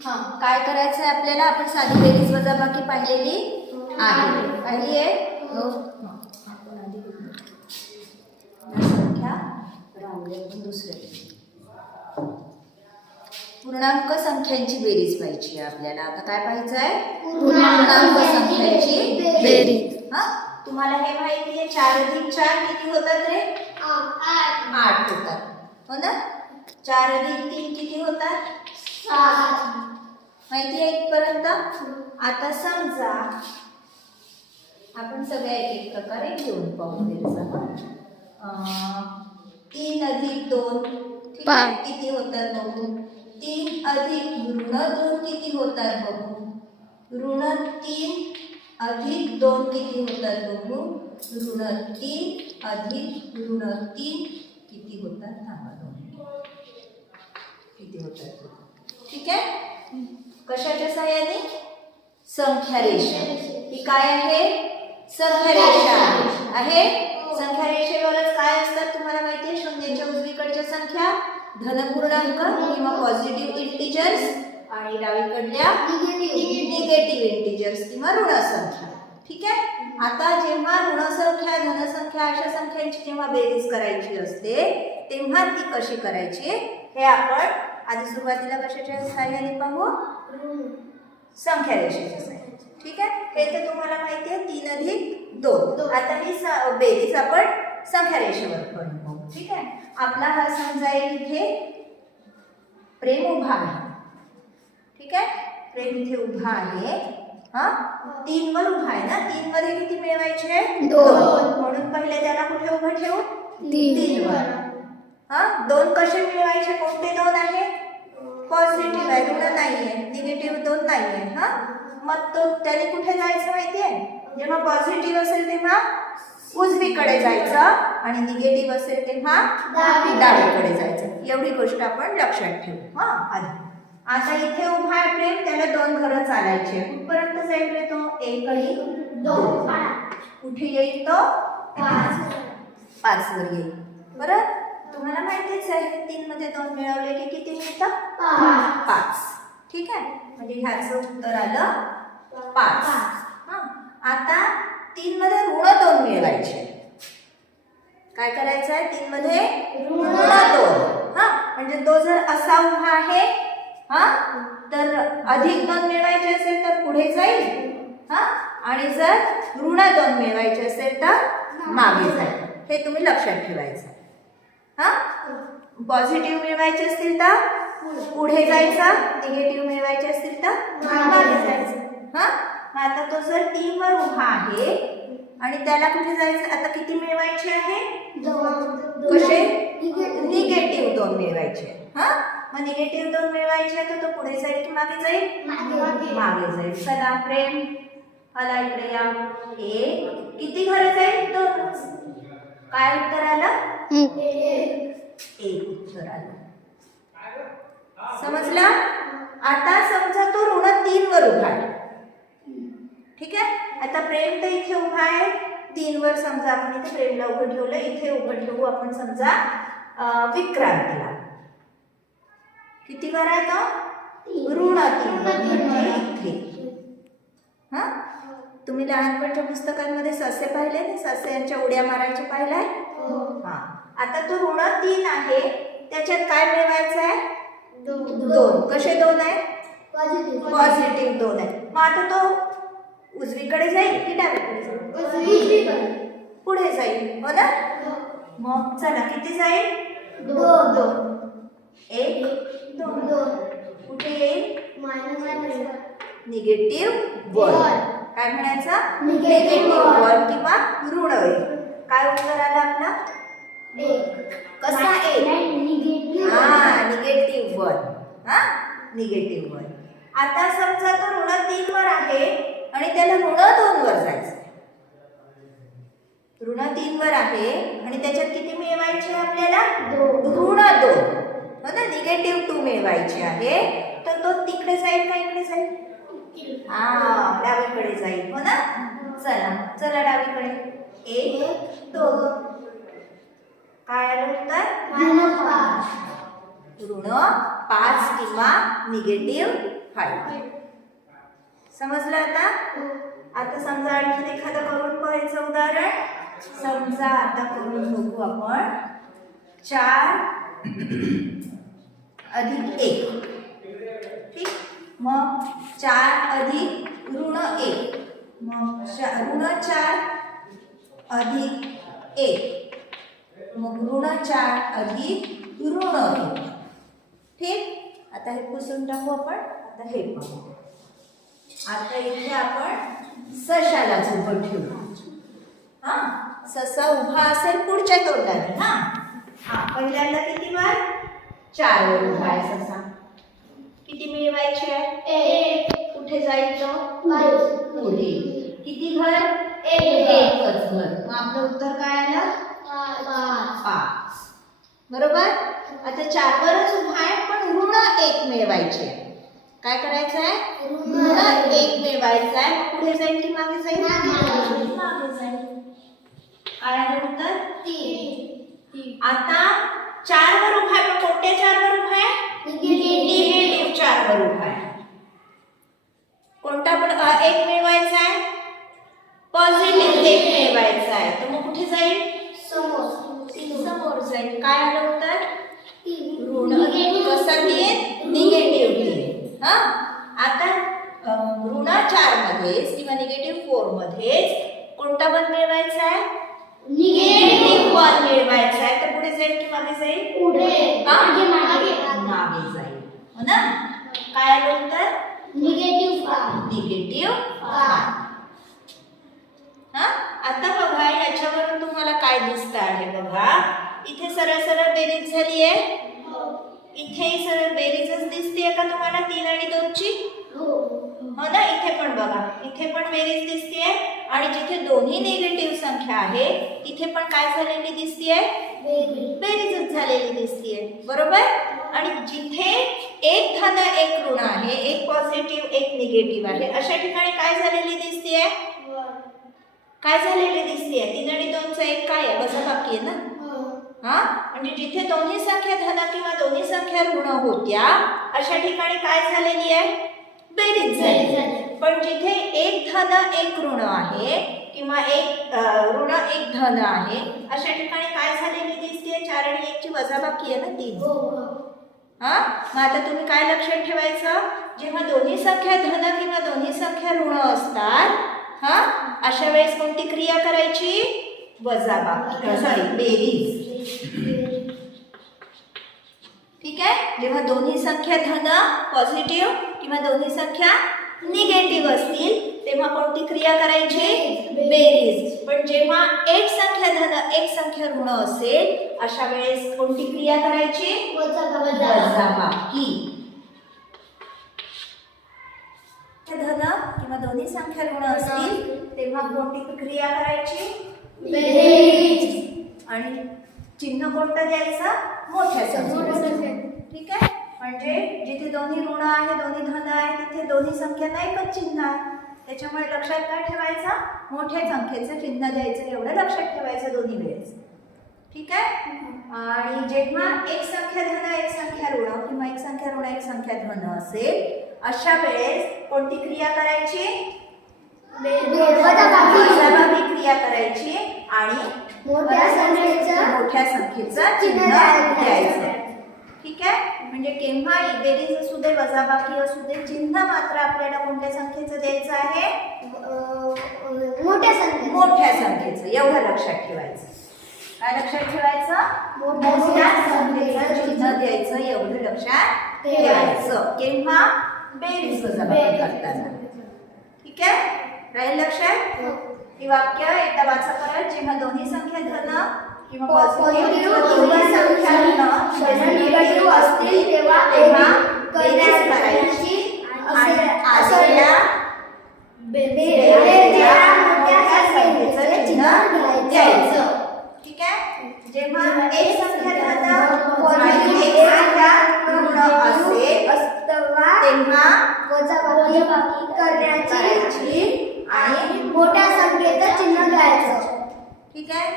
हा काय करायचं आहे आपल्याला? आपण साधी बेरीज वजाबाकी पाहिलेली आहे. पाहिली आहे? हो. पूर्णांक संख्यांची बेरीज पाहिजे आपल्याला. आता काय पाहायचं आहे पूर्णांक संख्यांची बेरीज. हा? तुम्हाला हे माहिती आहे चार अधिक चार किती होतात रे? आठ होतात. हो ना? चार अधिक तीन किती होतात? माहिती आहे इथपर्यंत आता समजा आपण सगळ्या एक एक प्रकारे घेऊन पाहू अं, तीन अधिक दोन ठीक आहे? किती होतात बघू? तीन अधिक ऋण दोन किती होतात बघू? ऋण तीन अधिक दोन किती होतात बघू? ऋण तीन अधिक ऋण तीन किती होतात? सांगा दोन किती होतात बघू. ठीक आहे? कशाच्या सहाय्याने संख्या रेषा. ही काय आहे? संख्या रेषा आहे. संख्या रेषेवरच काय असतात तुम्हाला माहिती आहे? शून्याच्या उजवीकडच्या संख्या धनपूर्णांक किंवा पॉझिटिव्ह इंटिजर्स आणि डावीकडल्या निगेटिव्ह इंटिजर्स किंवा ऋण संख्या. ठीक आहे? आता जेव्हा ऋण संख्या धनसंख्या अशा संख्यांची जेव्हा बेरीज करायची असते तेव्हा ती कशी करायची? हे आपण आधी सुरुवातीला कशाच्या सहाय्याने पाहू? संख्या रेषेच्या सहाय्याने ठीक आहे? हे तर तुम्हाला माहिती आहे तीन अधिक दोन. आता ही बेरीज आपण संख्या रेषेवर करून पाहू ठीक आहे? आपला हा समजा एक इथे प्रेम उभा आहे. ठीक आहे? प्रेम इथे उभा आहे. हा? तीन वर उभा आहे ना? तीन मध्ये किती मिळवायचे? दोन. म्हणून पहिले त्याला कुठे उभं ठेवू. तीन वर. हा? दोन कसे मिळवायचे? कोणते दोन आहे? पॉझिटिव्ह आहे. ऋण नाहीये. निगेटिव्ह दोन नाहीये. हा? मग तो त्याने कुठे जायचं माहितीये? जेव्हा पॉझिटिव्ह असेल तेव्हा उजवीकडे जायचं आणि निगेटिव्ह असेल तेव्हा डावीकडे. जायचं. एवढी गोष्ट आपण लक्षात ठेवू. हा? आधी आता इथे उभा आहे प्रेम. त्याला दोन घरं चालायचे कुठपर्यंत जाईल रे तो? एक आणि दोन कुठे येईल तो? पाच. वर येईल. बरं? तुम्हाला माहितीच आहे तीन मध्ये दोन मिळवले की किती मिळतं? पाच. ठीक आहे? म्हणजे ह्याचं उत्तर आलं पाच. हं. आता तीन मध्ये ऋण दोन मिळवायचे. काय करायचं आहे? तीन मध्ये ऋण दोन. हा. म्हणजे तो जर असा उभा आहे हा तर अधिक दोन मिळवायचे असेल तर पुढे जाईल. हा. आणि जर ऋण दोन मिळवायचे असेल तर मागे जाईल. हे तुम्ही लक्षात ठेवायचं. हा? पॉझिटिव्ह मिळवायचे असतील तर? पुढे जायचं? निगेटिव्ह मिळवायचे असतील तर? मागे जायचं. हा? मग आता तो जर तीन वर उभा आहे आणि त्याला कुठे जायचं? आता किती मिळवायचे आहे? कसे? निगेटिव्ह दोन मिळवायचे. हा? मग निगेटिव्ह दोन मिळवायचे तर तो पुढे जाईल की मागे जाईल? मागे जाईल. चला प्रेम. आला इकडे या. एक. किती घरं जाईल? दोन. काय उत्तर आलं? एक. उत्तर आलं. समजला? आता समजा तो ऋण तीन वर उभा आहे. ठीक आहे? आता प्रेम तर इथे उभा आहे. तीन वर समजा आपण इथे प्रेमला उभं ठेवलं इथे उभं ठेवू आपण समजा विक्रांतला. किती वर आहे तो? ऋण तीन. वर इथे. हा? तुम्ही लहानपणच्या पुस्तकांमध्ये सस्य पाहिले? ना सस्यांच्या उड्या मारायच्या पाहिलाय? हा. आता तो ऋण तीन आहे. त्याच्यात काय मिळवायचं आहे? दोन. कसे दोन आहे? पॉझिटिव्ह दोन आहे. मग आता तो उजवीकडे जाईल की डावीकडे जाईल? पुढे जाईल. हो ना? मग चला किती जाईल? एक दोन. कुठे येईल? निगेटिव्ह वन काय म्हणायचं? निगेटिव्ह. वन किंवा ऋण काय उत्तर आलं आपला? कसा एक? हा निगेटिव्ह वन हा? निगेटिव्ह वन आता समजा तो ऋण तीन वर आहे आणि त्याला ऋण दोन वर जायचं ऋण तीन वर आहे आणि त्याच्यात किती मिळवायचे आपल्याला? ऋण दोन. हो ना निगेटिव्ह टू मिळवायचे आहे. तर तो तिकडे जाईल का इकडे जाईल हा डावीकडे जाईल. हो ना? चला चला डावीकडे. एक दोन. काय आलं उत्तर? ऋण पाच. किंवा निगेटिव्ह फाईव्ह समजलं आता? आता समजा आणखी एखादं करून पाहायचं उदाहरण. समजा आता करून बघू आपण. चार अधिक एक. ठीक? मग? चार अधिक ऋण एक. मग ऋण चार अधिक एक. मग ऋण चार अधिक ऋण एक. ठीक? आता हे पुसून टाकू आपण. आता हे पाहू. आता इथे आपण सशाला उभं ठेवू. हा? ससा उभा असेल पुढच्या तोंडाने हा? हा पहिल्यांदा किती वर चार उभा आहे ससा. किती मिळवायचे आहे? कुठे जायचं? पुढे. किती घर? एकच घर. मग आपलं उत्तर काय आलं? पाच. बरोबर? आता चार वरच उभा आहे पण ऋण एक मिळवायचे आहे. काय करायचं आहे? ऋण एक. मिळवायचं आहे. पुढे जाईल की मागे जाईल मागे. जाईल काय आलं उत्तर? आता चार वर उभा आहे पण कोणत्या चार वर उभा आहे निगेटिव्ह चार वर उभा आहे कोणता पण अ, एक मिळवायचा आहे पॉझिटिव्ह एक मिळवायचा आहे तर मग कुठे जाईल समोर जाईल काय आलं उत्तर ऋण कसा तीन निगेटिव्ह तीन हा? आता अ, ऋण चार मध्येच किंवा निगेटिव्ह फोर मध्येच कोणता वन मिळवायचा आहे? निगेटिव्ह वन मिळवायचा आहे. तर पुढे जाईल की मागे जाईल? हा? मागे जाईल. हो ना? काय आलं उत्तर निगेटिव्ह हा? आता बघा याच्यावरून तुम्हाला काय दिसत आहे बघा. इथे सरळ सरळ बेरीज झाली आहे इथेही सरळ बेरीजच दिसते का तुम्हाला तीन आणि दोनची? हो. ना इथे पण बघा. इथे पण बेरीज दिसते आणि जिथे दोन्ही निगेटिव्ह संख्या आहे तिथे पण काय झालेली दिसते बेरीजच झालेली दिसते बरोबर? आणि जिथे एक धन एक ऋण आहे एक पॉझिटिव्ह एक निगेटिव्ह आहे अशा ठिकाणी काय झालेली दिसते काय झालेली दिसते तीन आणि दोनचा एक काय आहे? वजाबाकी आहे ना? हा? म्हणजे जिथे दोन्ही संख्या धन किंवा दोन्ही संख्या ऋण होत्या अशा ठिकाणी काय झालेली आहे? बेरीज झाली. पण जिथे एक धन एक ऋण आहे किंवा एक ऋण एक धन आहे अशा ठिकाणी काय झालेली दिसते? चार आणि एकची वजाबाकी आहे ना तीन. हा मग आता तुम्ही काय लक्षात ठेवायचं? जेव्हा दोन्ही संख्या धन किंवा दोन्ही संख्या ऋण असतात हा? अशा वेळेस कोणती क्रिया करायची? वजाबाकी. सॉरी बेरीज. जेव्हा दोन्ही संख्या धन पॉझिटिव्ह किंवा दोन्ही संख्या निगेटिव्ह असतील तेव्हा कोणती क्रिया करायची? बेरीज. पण जेव्हा एक संख्या धन एक संख्या ऋण असेल अशा वेळेस कोणती क्रिया करायची? वजाबाकी. धन किंवा दोन्ही संख्या ऋण असतील तेव्हा कोणती क्रिया करायची? आणि चिन्ह कोणतं द्यायचं? मोठ्या संख्येचं ठीक आहे? म्हणजे जिथे दोन्ही ऋण आहे दोन्ही धन आहे तिथे दोन्ही संख्यांना एकच चिन्ह आहे. त्याच्यामुळे लक्षात काय ठेवायचं? मोठ्या संख्येचं चिन्ह द्यायचं एवढं लक्षात ठेवायचं दोन्ही वेळेस. ठीक आहे? आणि जेव्हा एक संख्या धन एक संख्या ऋण किंवा एक संख्या ऋण एक संख्या धन असेल अशा वेळेस कोणती क्रिया करायची? क्रिया करायची आणि मोठ्या संख्येचं मोठ्या संख्येचं चिन्ह चिन्ह द्यायचं. ठीक आहे? म्हणजे केव्हा बेरीज असू दे वजाबाकी असू दे चिन्ह मात्र आपल्याला कोणत्या संख्येचं द्यायचं आहे? मोठ्या संख्या मोठ्या संख्येचं. एवढं लक्षात ठेवायचं. काय लक्षात ठेवायचं? मोठ्या संख्येचं चिन्ह द्यायचं एवढं लक्षात ठेवायचं. केव्हा? बेरीज वजाबाकी. करताना. ठीक आहे? राहील लक्षात? ही. वाक्य एकदा वाचा परत. जेव्हा दोन्ही संख्या धन. किंवा निगेटिव्ह असतील तेव्हा तेव्हा बेरीज करायची आणि असे- आलेल्या बेरीजच्या मोठ्या संख्येचं चिन्ह द्यायचं. ठीक आहे? जेव्हा एक संख्या तेव्हा तेव्हा वजाबाकी करण्याची आणि मोठ्या संख्येचं चिन्ह द्यायचं. ठीक आहे?